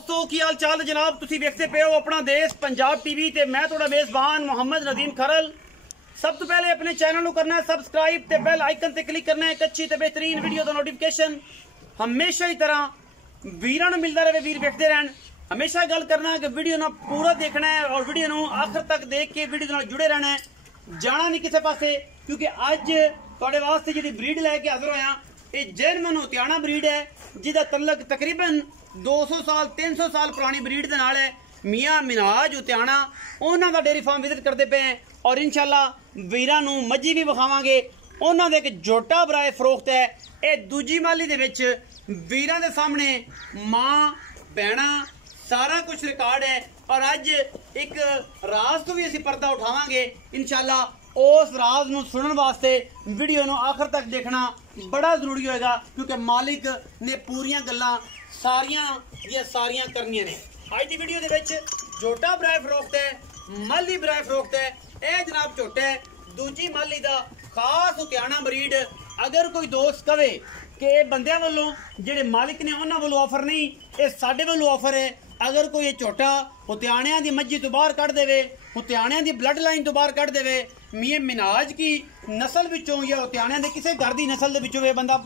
दोस्तों की हाल चाल जनाब तुसी देखते पे हो अपना देश पंजाब टीवी ते मैं थोड़ा मेजबान मोहम्मद नदीम खरल। सब तो पहले अपने चैनल को करना है सबसक्राइब ते बेल आइकन ते क्लिक करना है। एक अच्छी ते बेहतरीन वीडियो का नोटिफिकेशन हमेशा ही तरह वीरां नूं मिलता रहे, वीर देखते रहन। हमेशा गल करना है कि वीडियो ना पूरा देखना है और वीडियो नूं आखिर तक देख के वीडियो नाल जुड़े रहना है, जाना नहीं किसी पासे। क्योंकि अज तुहाडे वास्ते जिहड़ी ब्रीड लैके हाजिर होया ये जर्मन होतियाना ब्रीड है जिहदा तल्लक तकरीबन 200 साल 300 साल पुरानी ब्रीड दे नाल है। मियां मिनाज होतियाना उन्हां दा डेयरी फार्म विजिट करते पे हैं और इंशाल्लाह वीरां नूं मज्जी भी विखावांगे। उन्हां दे एक जोटा बराए फरोख्त है। ये दूजी माली दे विच वीरां दे सामने मां भैणा सारा कुछ रिकॉर्ड है और अज एक राज तो भी असीं पर्दा उठावांगे इंशाल्लाह। उस राज नूं सुनने वास्ते वीडियो नूं आखिर तक देखना बड़ा जरूरी होएगा क्योंकि मालिक ने पूरियां गल्लां सारियां करनियां ने। अज दी वीडियो दे विच जोटा बराए फरोख्त है, माली बराए फरोख्त है। ए जनाब झोटा है दूजी माली दा खास हुतियाना ब्रीड। अगर कोई दोस्त कहे कि बंदियां वालों जेडे मालिक ने उन्हां वालों ऑफर नहीं, ये साडे वालों ऑफर है। अगर कोई ये झोटा हुतियाणियां दी मज्जी तो बाहर कढ़ देवे, हुतियाणियां दी ब्लड लाइन तो बाहर कढ़ देवे, मियां मिनाज की नस्ल विचों या हुतियाणियां दे किसी घर दी नस्ल दे विचों बंदा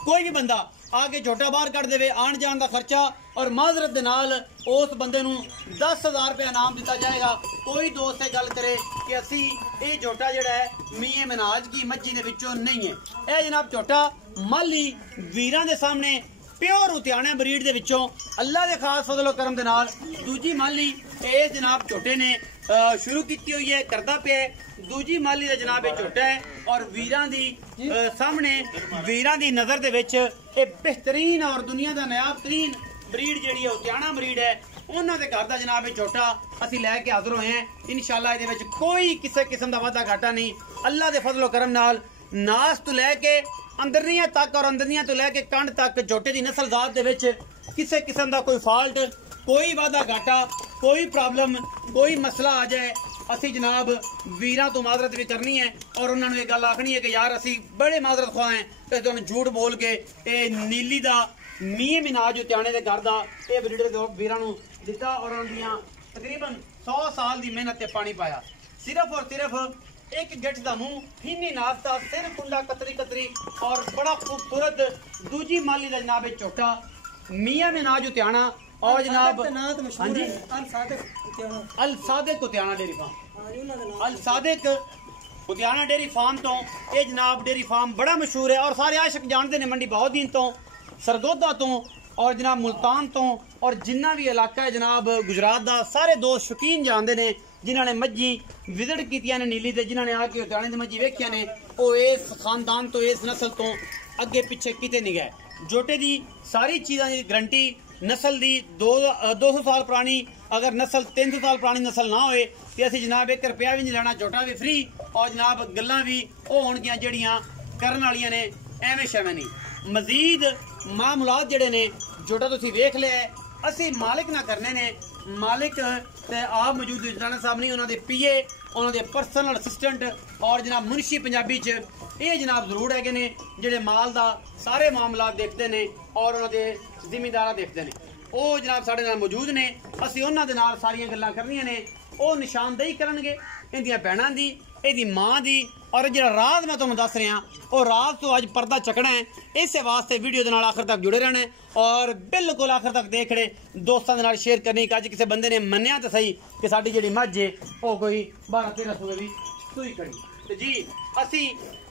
कोई भी बंदा आके झोटा बाहर कढ़ देवे, आन जान का खर्चा और माजरत दे नाल उस बंदे नूं 10,000 रुपया इनाम दिता जाएगा। कोई दोस्त है गल करे कि असी ये झोटा जिहड़ा है मियां मिनाज की मज्जी दे विचों नहीं है। यह जनाब झोटा माली वीरां दे सामने प्योर हुतियाना ब्रीड दे विचों अल्लाह दे खास फजलो करम दे नाल दूजी माली इस जनाब झोटे ने शुरू की हुई है, करदा पे दूजी माली का जनाब झोटा है और वीरां दी सामने वीरां दी नजर दे विच एक बेहतरीन और दुनिया का नायाब तरीन ब्रीड जिहड़ी है हुतियाना ब्रीड है। उन्हां दे घर दा जनाब झोटा असीं लैके हाजिर होए हैं इंशाल्लाह। इहदे विच कोई किसी किस्म दा वाधा घाटा नहीं, अल्लाह दे फजलो करम नाल नास तो लैके अंदरनियां तक और अंदरनियां तो लैके कंड तक झोटे की नस्ल जात दे विच किसी किस्म का कोई फॉल्ट, कोई वादा घाटा, कोई प्रॉब्लम, कोई मसला आ जाए असी जनाब वीरां तो माजरत भी करनी है और उन्होंने ये गल आखनी है कि यार असी बड़े माजरत खुआ हैं तो तुहानूं झूठ बोल के ये नीली दा मियां मिनाज हुतियाणे दे घर दा ये ब्रीडर वीरां नूं दिता और उन्हां तकरीबन 100 साल की मेहनत ते पानी पाया। सिर्फ और सिर्फ एक गिठ दा मुंह फीनी नाश्ता सिर कुंडा कतरी कतरी और बड़ा खूबसूरत दूजी माली दा जनाब झोटा मियां मिनाज हुतियाना और जनाब हाँ जी अल सादिक हुतियाना डेयरी फार्म, अल सादिक हुतियाना डेयरी फार्म तो ये जनाब डेयरी फार्म बड़ा मशहूर है और सारे आशिक जानते हैं। मंडी बहाउद्दीन तो सरगोदा तो और जनाब मुल्तान तो और जिन्ना भी इलाका है जनाब गुजरात का सारे दोस्त शौकीन जानते हैं जिन्होंने मज्जी विजिट की ने नीली ते जिन्होंने आके हुतियाणे दी मज्जी वेखिया ने वो इस खानदान तो इस नस्ल तो अगे पिछे किते नहीं गए। जोटे की सारी चीज़ों की गारंटी नस्ल की 200 साल पुरानी, अगर नस्ल 300 साल पुरानी नस्ल ना होए तो असीं जनाब 1 रुपया भी नहीं लेना, झोटा भी फ्री और जनाब गल्लां भी वो होणगियां जिहड़ियां करन वालियां ने, एवें शैवें नहीं। मजीद मामलात जिहड़े ने जोटा तुसीं वेख लिया है, असीं मालिक ना करने ने, मालिक ते आप मौजूद राणा साहब नहीं, उन्होंने पीए उन्होंने पर्सनल असिस्टेंट और जनाब मुंशी पंजाबी च ये जनाब जरूर है ने जेडे माल दा सारे मामला देखते हैं और उन्होंने जिम्मेदारा देखते हैं। वो जनाब साढ़े नाल मौजूद ने, असीं उन्हां दे नाल सारियां गल्लां करनियां ने। वो निशानदेही करनगे इहदियां भैणां दी, इहदी मां दी और जिहड़ा राज मैं तुहानूं दस रहा वो राज तो अज पर्दा चकना है। इस वास्ते वीडियो के नाल आखिर तक जुड़े रहना है और बिल्कुल आखिर तक देख रहे दोस्तों के नाल शेयर करनी कि अज किसी बंदे ने मन्निया तो सही कि साडी जिहड़ी मझ है वो कोई 12-13 सूए भी सूई खड़ी तो जी। असी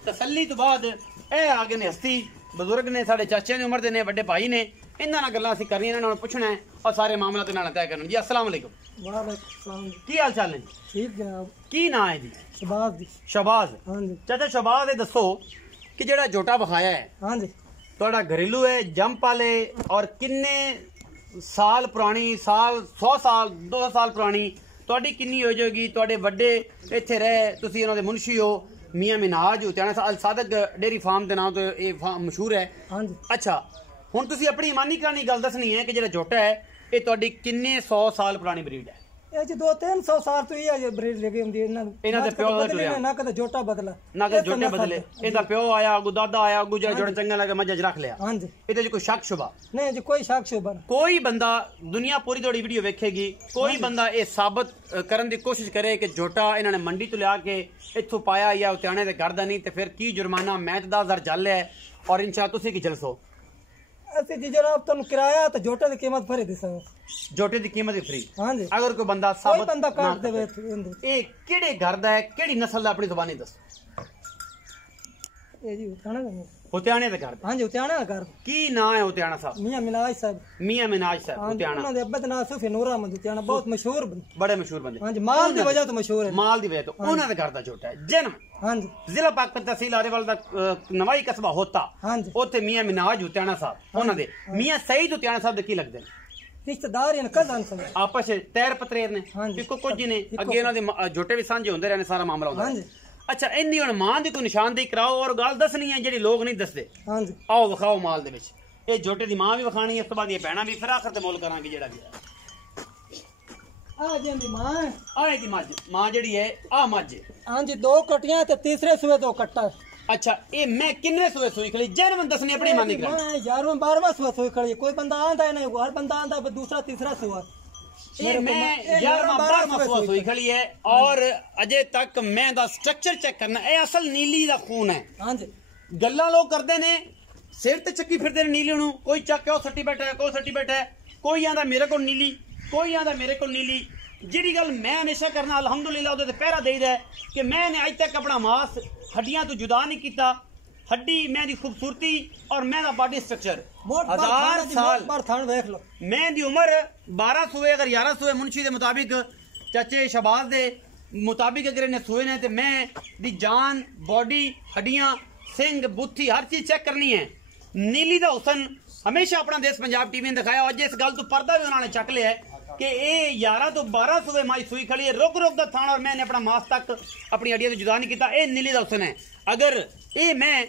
तसल्ली तो बाद ए आ गए ने हस्ती बजुर्ग ने साढ़े चाचे की उम्र के ने, वड्डे भाई ने, इन्हां नाल गल्लां असीं करनियां, इन्हां नूं पुछना है और सारे मामला ते नाल तय करना। जी अस्सलाम वालेकुम। वालेकुम की हाल चाल है? ठीक जनाब। की नाम है जी? शहबाज। शहबाज। हाँ जी। चाचा शहबाज ये दसो कि जेड़ा जोटा विखाया है हाँ जी थोड़ा घरेलू है जंप वाले और किन्ने साल पुरानी, साल 100 साल 200 साल पुरानी तुहाडी किन्नी हो जाएगी? तुहाडे वड्डे इत्थे रहे, तुसीं उन्हां दे मुंशी हो, मियां मिनाज हुतियाना अल सादिक डेयरी फार्म के नाम तो ये मशहूर है। हाँ जी। अच्छा हुण तुसीं अपनी ईमानी कहानी गल दसनी है कि जेड़ा जोटा है ये तुहाडी किन्ने 100 साल पुरानी ब्रीड है? ਇਹ ਜੀ 200-300 ਸਾਲ ਤੋਂ ਇਹ ਬਰੀਡ ਲੱਗੀ ਹੁੰਦੀ ਇਹਨਾਂ ਨੂੰ ਇਹਨਾਂ ਦੇ ਪਿਓ ਦਾ ਟੁਰਿਆ ਨਾ ਕਦੇ ਜੋਟਾ ਬਦਲਾ ਨਾ ਕਦੇ ਜੋਟੇ ਬਦਲੇ ਇਹਦਾ ਪਿਓ ਆਇਆ ਅੱਗੂ ਦਾਦਾ ਆਇਆ ਅੱਗੂ ਜਿਹੜਾ ਚੰਗਾ ਲੱਗੇ ਮੱਝ ਰੱਖ ਲਿਆ ਹਾਂਜੀ ਇਹਦੇ 'ਚ ਕੋਈ ਸ਼ੱਕ ਸ਼ੁਬਾ ਨਹੀਂ ਜੀ ਕੋਈ ਸ਼ੱਕ ਸ਼ੁਬਾ ਕੋਈ ਬੰਦਾ ਦੁਨੀਆ ਪੂਰੀ ਤੁਹਾਡੀ ਵੀਡੀਓ ਵੇਖੇਗੀ ਕੋਈ ਬੰਦਾ ਇਹ ਸਾਬਤ ਕਰਨ ਦੀ ਕੋਸ਼ਿਸ਼ ਕਰੇ ਕਿ ਜੋਟਾ ਇਹਨਾਂ ਨੇ ਮੰਡੀ ਤੋਂ ਲਿਆ ਕੇ ਇੱਥੋਂ ਪਾਇਆ ਜਾਂ ਉਤਿਆਣੇ ਦੇ ਘਰ ਦਾ ਨਹੀਂ ਤੇ ਫਿਰ ਕੀ ਜੁਰਮਾਨਾ ਮੈਂ ਤਾਂ 10,000 ਜਲ ਹੈ ਔਰ ਇਨਸ਼ਾ ਤੁਸੀਂ ਕੀ ਜਲਸੋ ਅਸੀਂ ਜੀ ਜਨਾਬ ਤੁਹਾਨੂੰ ਕਿਰਾਇਆ ਤੇ ਜੋਟੇ ਦੀ ਕੀਮਤ ਫਰੇ ਦਿਸਾਂ ਜੋਟੇ ਦੀ ਕੀਮਤ ਫ੍ਰੀ ਹਾਂਜੀ ਅਗਰ ਕੋਈ ਬੰਦਾ ਕੋਈ ਸਾਬਤ ਬੰਦਾ ਨਾ ਕਾਟ ਦੇਵੇ ਕਰੇ। ਇਹ ਕਿਹੜੇ ਘਰ ਦਾ ਹੈ ਕਿਹੜੀ ਨਸਲ ਦਾ ਆਪਣੀ ਜ਼ੁਬਾਨੀ ਦੱਸੋ ਇਹ ਜੀ ਉਤਾਣਾ ਦਾ ਉਤਿਆਣੇ ਦੇ ਘਰ ਦਾ ਹਾਂਜੀ ਉਤਾਣਾ ਦਾ ਘਰ ਕੀ ਨਾਂ ਹੈ ਉਤਿਆਣਾ ਸਾਹਿਬ ਮੀਆਂ ਮਿਨਾਜ ਸਾਹਿਬ ਮੀਆਂ ਮਿਨਾਜ ਸਾਹਿਬ ਹਾਂਜੀ ਉਤਿਆਣਾ ਉਹਨਾਂ ਦੇ ਅੱਬਾ ਦਾ ਨਾਮ ਸੁਫੀ ਨੂਰ ਅਹਿਮਦ ਉਤਾਣਾ ਬਹੁਤ ਮਸ਼ਹੂਰ ਬੰਦੇ ਬੜੇ ਮਸ਼ਹੂਰ ਬੰਦੇ ਹਾਂਜੀ ਮਾਲ ਦੀ ਵਜ੍ਹਾ ਤੋਂ ਮਸ਼ਹੂਰ ਹੈ ਮਾਲ ਦੀ ਵਜ੍ਹਾ ਤੋਂ ਉਹਨਾਂ ਦੇ ਘਰ ਦਾ ਛੋਟਾ ਹੈ ਜਨਮ ਹਾਂਜੀ ਜ਼ਿਲ੍ਹਾ ਪਾਕਪਤ ਤਹਿਸੀਲ ਆਰੇਵਾਲ ਦਾ ਨਵਾਈ ਕਸਬਾ ਹੋਤਾ ਹਾਂਜੀ ਉੱਥੇ ਮੀਆਂ ਮਿਨਾਜ ਉਤਿਆਣਾ ਸਾਹਿਬ ਉਹਨਾਂ ਦੇ ਮੀਆਂ ਸਈਦ ਉਤਿਆਣਾ ਸਾਹਿਬ ਦੇ ਕੀ ਲੱਗਦੇ ਨੇ ਰਿਸ਼ਤੇਦਾਰ ਇਹਨਾਂ ਕਜ਼ਨ ਸਨ ਆਪਸ ਵਿੱਚ ਤੈਰ ਪਤਰੇਰ ਨੇ ਹਾਂਜੀ। ਇੱਕੋ ਕੁਝ ਨੇ ਅੱਗੇ ਇਹਨਾਂ ਦੇ ਜੋਟੇ ਵੀ ਸਾਂਝੇ ਹੁੰਦੇ ਰਹੇ ਨੇ ਸਾਰਾ ਮਾਮਲਾ ਹੁੰਦਾ ਹਾਂਜੀ ਅੱਛਾ ਇੰਨੀ ਹੁਣ ਮਾਂ ਦੀ ਕੋਈ ਨਿਸ਼ਾਨਦੇਹੀ ਕਰਾਓ ਔਰ ਗੱਲ ਦੱਸਣੀ ਹੈ ਜਿਹੜੀ ਲੋਕ ਨਹੀਂ ਦੱਸਦੇ ਹਾਂਜੀ ਆਓ ਵਿਖਾਓ ਮਾਲ ਦੇ ਵਿੱਚ ਇਹ ਜੋਟੇ ਦੀ ਮਾਂ ਵੀ ਵਿਖਾਣੀ ਇਸ ਤੋਂ ਬਾਅਦ ਇਹ ਭੈਣਾਂ ਵੀ ਫਿਰ ਆਖਰ ਤੇ ਮੁੱਲ ਕਰਾਂਗੇ ਜਿਹੜਾ ਵੀ ਆ ਜਾਂਦੀ ਮਾਂ ਹੈ। ਆਹ ਦੀ ਮੱਝ ਮਾਂ ਜਿਹੜੀ ਹੈ ਆ ਮੱਝ ਹੈ। ਹਾਂਜੀ ਦੋ ਕਟੀਆਂ ਤੇ ਤੀਸਰੇ ਸੂਏ ਦੋ ਕੱਟਾ ਅੱਛਾ ਇਹ ਮੈਂ ਕਿੰਨੇ ਸੂਏ ਸੂਈ ਖਲੀ ਜਨਮ ਦੱਸਣੀ ਆਪਣੀ ਮਾਨੀ ਕਰਾ ਮੈਂ 11ਵਾਂ 12ਵਾਂ ਸੂਆ ਸੂਈ ਖੜੀ ਕੋਈ ਬੰਦਾ ਆਂਦਾ ਨਹੀਂ ਹਰ ਬੰਦਾ ਆਂਦਾ ਦੂਸਰਾ ਤੀਸਰਾ ਸੂਆ ਇਹ ਮੈਂ 11ਵਾਂ 12ਵਾਂ ਸੂਆ ਸੂਈ ਖਲੀ ਹੈ ਔਰ ਅਜੇ ਤੱਕ ਮੈਂ ਦਾ ਸਟਰਕਚਰ ਚੈੱਕ ਕਰਨਾ ਇਹ ਅਸਲ ਨੀਲੀ ਦਾ ਖੂਨ ਹੈ ਹਾਂਜੀ ਗੱਲਾਂ ਲੋਕ ਕਰਦੇ ਨੇ ਸਿਰ ਤੇ ਚੱਕੀ ਫਿਰਦੇ ਨੇ ਨੀਲੀ ਨੂੰ ਕੋਈ ਚੱਕ ਕੇ ਉਹ ਸੱਟੀ ਬੈਠਾ ਹੈ ਕੋਈ ਸੱਟੀ ਬੈਠਾ ਹੈ ਕੋਈ ਆਂਦਾ ਮੇਰੇ ਕੋਲ ਨੀਲੀ ਕੋਈ ਆਂਦਾ ਮੇਰੇ ਕੋਲ ਨੀਲੀ ਜਿਹੜੀ ਗੱਲ ਮੈਂ ਹਮੇਸ਼ਾ ਕਰਨਾ ਅਲਹਮਦੁਲਿਲਾ ਉਹਦੇ ਤੇ ਪਹਿਰਾ ਦੇਈਦਾ ਕਿ ਮੈਂ ਨੇ ਅੱਜ ਤੱਕ ਆਪਣਾ ਮਾਸ ਹੱਡੀਆਂ ਤੋਂ ਜੁਦਾ ਨਹੀਂ ਕੀਤਾ ਹੱਡੀ ਮੈਂ ਦੀ ਖੂਬਸੂਰਤੀ ਔਰ ਮੈਂ ਦਾ ਬਾਡੀ ਸਟਰਕਚਰ 1000 ਸਾਲ ਪਰ ਥਣ ਵੇਖ ਲਓ ਮੈਂ ਦੀ ਉਮਰ 12 ਸੂਏ ਅਗਰ 11 ਸੂਏ ਮੁਨਸ਼ੀ ਦੇ ਮੁਤਾबिक ਚਾਚੇ ਸ਼ਬਾਜ਼ ਦੇ ਮੁਤਾबिक ਅਗਰ ਇਹਨੇ ਸੂਏ ਨੇ ਤੇ ਮੈਂ ਦੀ ਜਾਨ ਬਾਡੀ ਹੱਡੀਆਂ ਸਿੰਘ ਬੁੱਥੀ ਹਰ ਚੀਜ਼ ਚੈੱਕ ਕਰਨੀ ਹੈ ਨੀਲੀ ਦਾ ਹੁਸਨ ਹਮੇਸ਼ਾ ਆਪਣਾ ਦੇਸ਼ ਪੰਜਾਬ ਟੀਵੀ ਨੇ ਦਿਖਾਇਆ ਅੱਜ ਇਸ ਗੱਲ ਤੋਂ ਪਰਦਾ ਵੀ ਉਹਨਾਂ ਨੇ ਚੱਕ ਲਿਆ ਕਿ ਇਹ 11 ਤੋਂ 12 ਸੂਏ ਮਾਈ ਸੂਈ ਖੜੀ ਹੈ ਰੁਕ ਰੁਕ ਦਾ ਥਾਣ ਔਰ ਮੈंने ਆਪਣਾ ਮਾਸ ਤੱਕ ਆਪਣੀ ਹੱਡੀਆਂ ਤੋਂ ਜੁਦਾ ਨਹੀਂ ਕੀਤਾ ਇਹ ਨੀਲੀ ਦਾ ਹੁਸਨ ਹੈ ਅਗਰ ਇਹ ਮੈਂ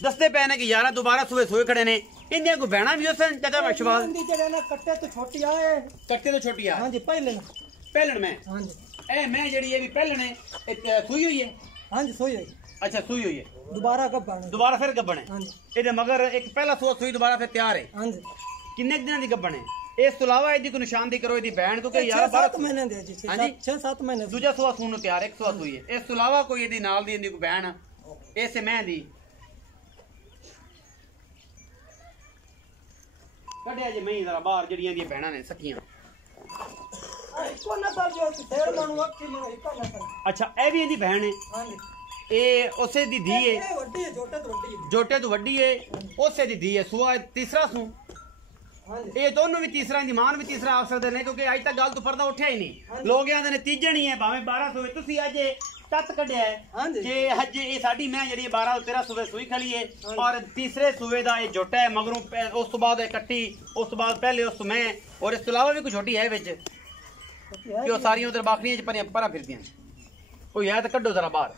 ਦੱਸਦੇ ਪਏ ਨੇ ਕਿ 11 ਤੋਂ 12 ਸੂਏ ਸੂਏ ਖੜੇ ਨੇ ਇੰਡੀਆ ਕੋ ਬਹਿਣਾ ਵੀ ਹੁਸਨ ਚਾਚਾ ਬਖਸ਼ਵਾਲ ਦੀ ਜਿਹੜੇ ਨਾ ਕੱਟੇ ਤੋਂ ਛੋਟੀ ਆਏ ਕੱਟੇ ਤੋਂ ਛੋਟੀ ਆ ਹਾਂਜੀ ਪਹਿਲਣ ਮੈਂ ਹਾਂਜੀ ਇਹ ਮੈਂ ਜਿਹੜੀ ਇਹ ਵੀ ਪਹਿਲਣ ਹੈ ਇੱਕ ਸੂਈ ਹੋਈ ਹੈ ਹਾਂਜੀ ਸੋਈ ਹੈ ਅੱਛਾ ਸੂਈ ਹੋਈ ਹੈ ਦੁਬਾਰਾ ਗੱਬਣ ਦੁਬਾਰਾ ਫਿਰ ਗੱਬਣ ਹੈ ਹਾਂਜੀ ਇਹਦੇ ਮਗਰ ਇੱਕ ਪਹਿਲਾ ਸੂਆ ਸੂਈ ਦੁਬਾਰਾ ਫਿਰ ਤਿਆਰ ਹੈ ਹਾਂਜੀ ਕਿੰਨੇ ਦਿਨਾਂ ਦੀ ਗੱਬਣ ਹੈ ਇਸ ਤੋਂ ਇਲਾਵਾ ਇਹਦੀ ਕੋਈ ਨਿਸ਼ਾਨਦੇਹੀ ਕਰੋ ਇਹਦੀ ਬੈਣ ਕਿਉਂਕਿ ਯਾਰ 7 ਮਹੀਨੇ ਦੇ ਜੀ ਹਾਂਜੀ 6-7 ਮਹੀਨੇ ਦੂਜਾ ਸੂਆ ਸੂਣ ਨੂੰ ਤਿਆਰ ਇੱਕ ਸੂਆ ਸੂਈ ਹੈ ਇਸ ਤੋਂ ਇਲਾਵਾ ਕੋਈ ਇਹਦੀ ਨਾਲ ਦੀ ਇਹਦੀ ਕੋਈ ਬੈਣ ਇਸੇ ਮੈਂ ਦੀ ਕੱਢਿਆ ਜੇ ਮੈਂ ਜ਼ਰਾ ਬਾਹਰ ਜਿਹੜੀਆਂ ਦੀਆਂ ਬੈਣਾਂ ਨੇ ਸਕੀਆਂ ਇੱਕੋ ਨਾ ਕਰ ਜੋ ਤੇਰ ਮਨੂੰ ਅੱਖੀ ਨੂੰ ਇੱਕੋ ਨਾ ਕਰ ਅੱਛਾ ਇਹ ਵੀ ਇਹਦੀ ਬੈਣ ਹੈ ਹਾਂਜੀ ਇਹ ਉਸੇ ਦੀ ਧੀ ਹੈ ਇਹ ਵੱਡੀ ਹੈ ਜੋਟੇ ਤੋਂ ਵੱਡੀ ਹੈ ਜੋਟੇ ਤੋਂ ਵੱਡੀ ਹੈ ਉਸੇ ਦੀ ਧੀ ਹੈ ਸੂਆ ਤੀਸਰਾ ਸੂ ਹਾਂਜੀ ਇਹ ਦੋਨੋਂ ਵੀ ਤੀਸਰਾ ਦੀ ਮਾਨ ਵੀ ਤੀਸਰਾ ਆ ਸਕਦੇ ਨੇ ਕਿਉਂਕਿ ਅੱਜ ਤੱਕ ਗੱਲ ਤੋਂ ਪਰਦਾ ਉੱਠਿਆ ਹੀ ਨਹੀਂ ਲੋਕ ਆਂਦੇ ਨੇ ਤੀਜਣੀ ਹੈ ਭਾਵੇਂ 12 ਸੂਏ ਤੁਸੀਂ ਅੱਜ ਤੱਤ ਕੱਢਿਆ ਹੈ ਹਾਂਜੀ ਕਿ ਹਜੇ ਇਹ ਸਾਡੀ ਮੈਂ ਜਿਹੜੀ 12 13 ਸੂਏ ਸੂਈ ਖਲੀ ਹੈ ਔਰ ਤੀਸਰੇ ਸੂਏ ਦਾ ਇਹ ਜੋਟਾ ਹੈ ਮਗਰੋਂ ਉਸ ਤੋਂ ਬਾਅਦ ਇਹ ਕੱਟੀ ਉਸ ਤੋਂ ਬਾਅਦ ਪਹਿਲੇ ਉਸ ਤੋਂ ਮੈਂ ਔਰ ਇਸ ਤੋਂ ਇਲਾਵਾ ਵੀ ਕੋਈ ਛੋਟੀ ਹੈ ਵਿੱਚ ਕਿ ਉਹ ਸਾਰੀਆਂ ਉਧਰ ਬਾਕਰੀਆਂ ਚ ਪਰਾਂ ਫਿਰਦੀਆਂ ਕੋਈ ਹੈ ਤਾਂ ਕੱਢੋ ਜ਼ਰਾ ਬਾਹਰ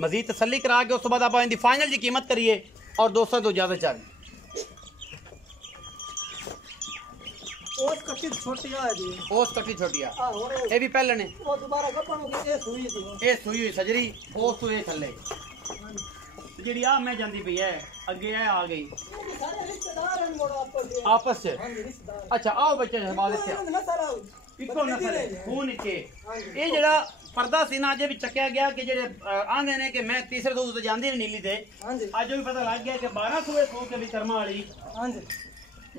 ਮਜ਼ੀਦ ਤਸੱਲੀ ਕਰਾ ਕੇ ਉਸ ਤੋਂ ਬਾਅਦ ਆਪਾਂ ਇਹਦੀ ਫਾਈਨਲ ਦੀ ਕੀਮਤ ਕਰੀਏ ਔਰ 200 ਤੋਂ ਜ਼ਿਆਦਾ ਚਾਹੀਏ ਉਸ ਕੱਟੀ ਛੋਟੀ ਆ ਜੀ ਉਸ ਕੱਟੀ ਛੋਟੀ ਆ ਆ ਹੋਰ ਇਹ ਵੀ ਪਹਿਲੇ ਨੇ ਉਹ ਦੁਬਾਰਾ ਗੱਪਣ ਹੋ ਗਈ ਇਹ ਸੂਈ ਜੀ ਇਹ ਸੂਈ ਹੋਈ ਸਜਰੀ ਉਸ ਤੋਂ ਇਹ ਥੱਲੇ ਜਿਹੜੀ ਆ ਮੈਂ ਜਾਂਦੀ ਪਈ ਹੈ ਅੱਗੇ ਇਹ ਆ ਗਈ ਸਾਰੇ ਰਿਸ਼ਤੇਦਾਰ ਹਨ ਮੋੜ ਆਪਸ ਚ ਹਾਂਜੀ ਰਿਸ਼ਤੇਦਾਰ ਅੱਛਾ ਆਓ ਬੱਚੇ ਜਮਾਲ ਇੱਥੇ ਨਾ ਸਾਰਾ ਇੱਕੋ ਨਸਲ ਹੈ ਖੂਨ ਇੱਕੇ ਇਹ ਜਿਹੜਾ ਪਰਦਾ ਸੀ ਨਾ ਅਜੇ ਵੀ ਚੱਕਿਆ ਗਿਆ ਕਿ ਜਿਹੜੇ ਆਂਦੇ ਨੇ ਕਿ ਮੈਂ ਤੀਸਰੇ ਤੋਂ ਜਾਂਦੀ ਨਹੀਂ ਨੀਲੀ ਤੇ ਹਾਂਜੀ ਅੱਜ ਵੀ ਪਤਾ ਲੱਗ ਗਿਆ ਕਿ 12 ਸੂਏ ਸੂ ਕੇ ਵੀ ਕਰਮਾਂ ਵਾਲੀ ਹਾਂਜੀ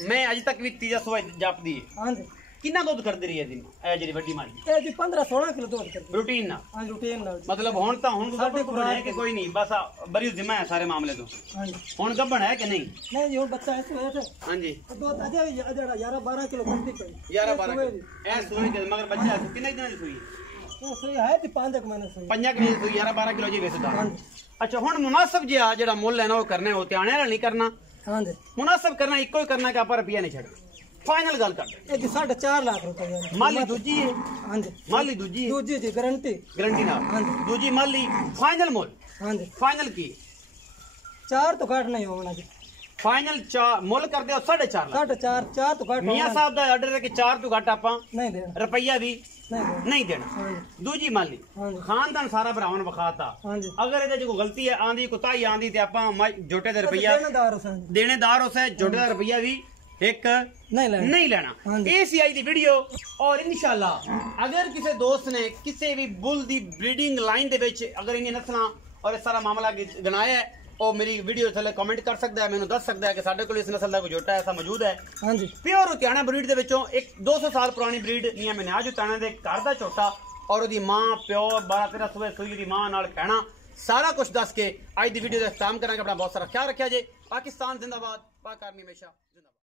ਮੈਂ ਅਜੇ ਤੱਕ ਵੀ ਤੀਜਾ ਸੂਆ ਜਪਦੀ ਹੈ ਹਾਂਜੀ ਕਿੰਨਾ ਦੁੱਧ ਕਰਦੀ ਰਹੀ ਹੈ ਦਿਨ ਇਹ ਜਿਹੜੀ ਵੱਡੀ ਮਾਰੀ ਇਹ ਜੀ 15-16 ਕਿਲੋ ਦੁੱਧ ਕਰਦੀ ਰੂਟੀਨ ਨਾਲ ਹਾਂਜੀ ਰੂਟੀਨ ਨਾਲ ਮਤਲਬ ਹੁਣ ਤਾਂ ਹੁਣ ਸਾਡੇ ਗੱਭਣ ਹੈ ਕਿ ਕੋਈ ਨਹੀਂ ਬਸ ਬਰੀ ਜ਼ਿੰਮਾ ਹੈ ਸਾਰੇ ਮਾਮਲੇ ਤੋਂ ਹਾਂਜੀ ਹੁਣ ਗੱਭਣ ਹੈ ਕਿ ਨਹੀਂ ਨਹੀਂ ਜੀ ਹੁਣ ਬੱਚਾ ਇਸ ਵੇਲੇ ਤੇ ਹਾਂਜੀ ਦੁੱਧ ਅਜੇ ਵੀ ਜਿਹੜਾ 11-12 ਕਿਲੋ ਕਰਦੀ ਪਈ 11-12 ਇਹ ਸੂਈ ਦੇ ਮਗਰ ਬੱਚਾ ਕਿੰਨੇ ਦਿਨਾਂ ਦੀ ਸੂਈ ਉਹ ਸੂਈ ਹੈ ਤੇ 5 ਮਹੀਨੇ ਸੂਈ 5 ਕਿਲੋ ਦੀ ਸੂਈ 11-12 ਕਿਲੋ ਜੀ ਵੇਸਦਾ ਹਾਂਜੀ ਅੱਛਾ ਹੁਣ ਮੁਨਾਸਬ ਜਿਹਾ ਜਿਹੜਾ ਮੁੱਲ ਹੈ ਨਾ ਉਹ ਕਰਨਾ ਉਹ ਧਿਆਨ ਨਾਲ ਨਹੀਂ ਕਰਨਾ ਹਾਂਜੀ ਮੁਨਾਸਬ ਕਰਨਾ ਇੱਕੋ ਹੀ ਕਰਨਾ ਕਿ ਆਪਾਂ ਰੁਪਿਆ ਨਹੀਂ ਛੱਡ ਫਾਈਨਲ ਗੱਲ ਕਰ ਇਹ ਜੀ 4.5 ਲੱਖ ਰੁਪਏ ਹੈ ਮਾਲੀ ਦੂਜੀ ਹੈ ਹਾਂਜੀ ਮਾਲੀ ਦੂਜੀ ਦੂਜੀ ਜੀ ਗਾਰੰਟੀ ਗਰੰਟੀ ਨਾਲ ਹਾਂਜੀ ਦੂਜੀ ਮਾਲੀ ਫਾਈਨਲ ਮੁੱਲ ਹਾਂਜੀ ਫਾਈਨਲ ਕੀ 4 ਤੋਂ ਘੱਟ ਨਹੀਂ ਹੋਣਾ ਜੀ फाइनल मुल कर दो 4.5 लाख 4.5 4 तो घट मियां साहब का ऑर्डर है कि 4 तो घट आप नहीं देना रुपया भी नहीं नहीं देना दूजी माली हाँ जी। खानदान सारा भरावन विखाता हाँ जी अगर ये जो गलती है आंदी कोताही आंदी ते आप जोटे का रुपया देनेदार हो सन देनेदार उसे जोटे का रुपया भी एक नहीं लेना हाँ लेना जी। ये सी आई दी वीडियो और इंशाल्लाह अगर किसी दोस्त ने किसी भी बुल दी ब्रीडिंग लाइन दे विच अगर इन्हें नस्लां और इस सारा मामला गनाया है और मेरी वीडियो थले कमेंट कर सकता है मैंने दस सकता है कि साडे कोल इस नस्ल का कोई जोटा ऐसा मौजूद है हाँ जी प्योर लुधियाना ब्रीड दे विचों एक 200 साल पुरानी ब्रीड मियां मन्याज उताना दे घर दा छोटा और ओदी मां प्यो 12-13 सुबह सूई दी मां नाल कहना सारा कुछ दस के आज दी वीडियो का इख्तिताम करांगे अपना बहुत सारा ख्याल रखिया जे पाकिस्तान जिंदाबाद पाक आर्मी हमेशा